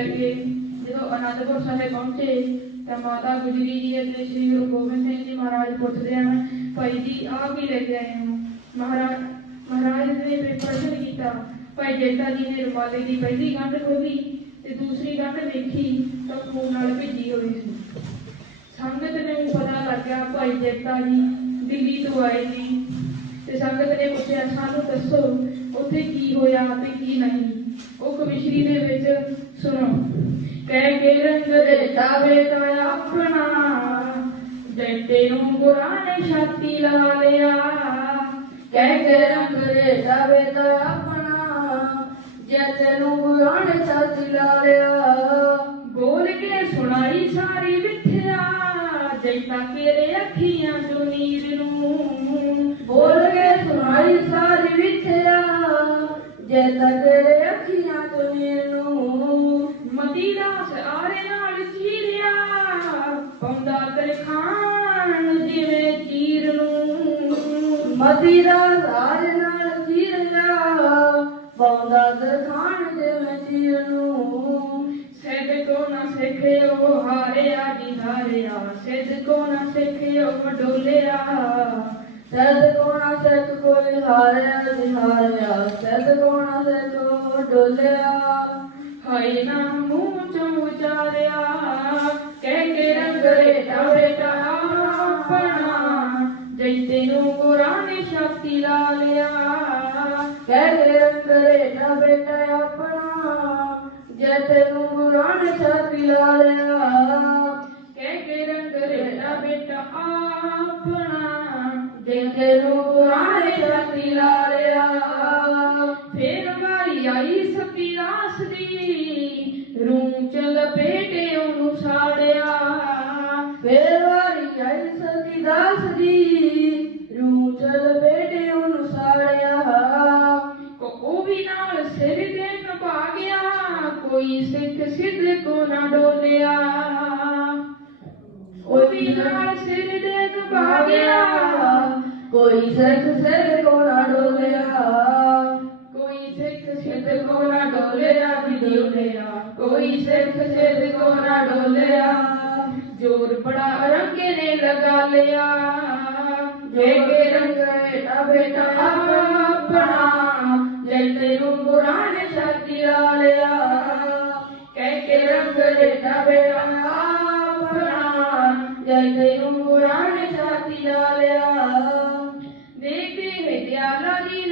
ਅੱਗੇ ਜਦੋਂ ਅਨੰਦਪੁਰ ਸਾਹਿਬ ਪਹੁੰਚੇ ਤਾਂ ਮਾਤਾ ਗੁਜਰੀ ਜੀ ਅਤੇ ਸ੍ਰੀ ਗੁਰੂ ਗੋਬਿੰਦ ਸਿੰਘ ਜੀ ਮਹਾਰਾਜ ਪੁੱਛਦੇ ਹਨ, ਭਾਈ ਜੀ, ਆਪ ਕੀ ਲੈ ਕੇ ਆਏ ਹੋ? ਮਹਾਰਾਜ ਮਹਾਰਾਜ ਨੇ ਪ੍ਰਸ਼ਨ ਕੀਤਾ, ਭਾਈ ਜੇਤਾ ਜੀ ਨੇ ਰੁਮਾਲੇ ਦੀ ਪਹਿਲੀ ਗੰਢ ਖੋਲੀ ਤੇ ਦੂਸਰੀ ਗੰਢ ਵੇਖੀ ਤਾਂ ਖੂਨ ਨਾਲ ਭਿੱਜੀ ਹੋਈ ਸੀ। ਸੰਗਤ ਨੇ ਪਤਾ ਲੱਗਿਆ, ਭਾਈ ਜੇਤਾ ਜੀ, ਦਿੱਲੀ ਤੋਂ ਆਏ ਨੇ। ਤੇ ਸੰਗਤ ਨੇ ਪੁੱਛਿਆ, ਸਾਨੂੰ ਦੱਸੋ ਉੱਥੇ ਕੀ ਹੋਇਆ ਤੇ ਕੀ ਨਹੀਂ? ਉਹ ਕਵਿਸ਼ਰੀ ਦੇ ਵਿੱਚ ਸੁਣੋ। ਕਹਿ ਕੇ ਰੰਗ ਰੇਤਾ ਬੇਟਾ ਆਪਣਾ। ਜੱਟੇ ਨੂੰ ਗੁਰਾਂ ਨੇ ਛਾਤੀ ਲਾ ਲਿਆ। ਕਹਿ ਕੇ ਰੰਗ ਰੇਤਾ ਬੇਟਾ ਆਪਣਾ। ਜੱਟੇ ਨੂੰ ਗੁਰਾਂ ਛਾਤੀ ਲਾ ਲਿਆ। ਬੋਲ ਕੇ ਸੁਣਾਈ ਸਾਰੀ ਵਿਥਿਆ ਜੈਤਾ ਤੇਰੇ ਅੱਖੀਆਂ ਚੋਂ ਨੀਰ ਨੂੰ। ਬੋਲ ਕੇ ਸੁਣਾਈ ਸਾਰੀ ਜੈਤਾ ਤੇਰੇ ਅੱਖੀਆਂ ਚੋਂ ਨੀਰ ਨੂੰ ਮਤੀ ਨਾਲ ਚੀਰਿਆ, ਪਾਉਂਦਾ ਤਰਖਾਨ ਜਿਵੇਂ ਚੀਰ ਨੂੰ। ਮਤੀ ਦਾਸ ਆਰੇ ਨਾਲ ਚੀਰਿਆ, ਪਾਉਂਦਾ ਤਰਖਾਨ ਜਿਵੇਂ ਚੀਰ ਨੂੰ। ਸਿੱਧ ਕੋ ਨਾ ਸਿੱਖਿਓ ਹਾਰਿਆ ਜੀ ਹਾਰਿਆ, ਸਿੱਧ ਕੋ ਨਾ ਸਿੱਖਿਓ ਡੋਲਿਆ ਸਿੱਖ ਕੋਈ ਹਾਰਿਆ ਜੀ ਹਾਰਿਆ ਡੋਲਿਆ। ਹਾਏ ਨਾ ਮੂੰਹ ਚੋਂ ਉਚਾਰਿਆ, ਕਹਿ ਕੇ ਰੰਗ ਰੇਟਾ ਬੇਟਾ ਆਪਣਾ। ਜੈਤੇ ਨੂੰ ਗੁਰਾਂ ਸ਼ਕਤੀ ਲਾ ਲਿਆ, ਕਹਿ ਕੇ ਰੰਗ ਰੇਟਾ ਬੇਟਾ ਆਪਣਾ। ਜੈ ਤੈਨੂੰ ਗੁਰਾਂ ਨੇ ਸ਼ਕਤੀ ਲਾ ਲਿਆ, ਕਹਿ ਕੇ ਰੰਗ ਰੇਟਾ ਬੇਟਾ ਆਪਣਾ। ਜੈਤੇ ਨੂੰ ਲਪੇਟੇ ਉਹਨੂੰ ਸਾੜਿਆ। ਫੇਰ ਵਾਰੀ ਆਈ ਸਤੀ ਦਾਸ ਦੀ ਰੂੰ ਚ ਲਪੇਟੇ ਉਹਨੂੰ ਸਾੜਿਆ। ਕੋ ਉਹ ਵੀ ਨਾਲ ਸਿਰ ਦੇ ਨਭਾ ਗਿਆ, ਕੋਈ ਸਿੱਖ ਸਿੱਧ ਕੋ ਨਾ ਡੋਲਿਆ। ਉਹ ਵੀ ਨਾਲ ਸਿਰ ਦੇ ਨਭਾ ਗਿਆ, ਕੋਈ ਸਿੱਖ ਸਿੱਧ ਕੋ ਨਾ ਡੋਲਿਆ। ਕੋਈ ਸਿੱਖ ਸਿੱਧ ਕੋ ਨਾ ਡੋਲਿਆ, ਵੀ ਡੋਲਿਆ। ਕੋਈ ਸਿੱਖ ਸਿਰ ਕੋ ਨਾ ਡੋਲਿਆ, ਜੋਰ ਬੜਾ ਰੰਗੇ ਨੇ ਲਗਾ ਲਿਆ। ਵੇਗੇ ਰੰਗ ਬੇਟਾ ਬੇਟਾ ਆਪਣਾ ਲੈ ਤੈਨੂੰ ਪੁਰਾਣੇ ਛਾਤੀ ਲਾ ਲਿਆ। ਕਹਿ ਕੇ ਰੰਗ ਬੇਟਾ ਬੇਟਾ ਆਪਣਾ ਲੈ ਤੈਨੂੰ ਪੁਰਾਣੇ ਛਾਤੀ ਲਾ ਲਿਆ। ਦੇਖੀ ਹੈ ਦਿਆਲਾ ਦੀ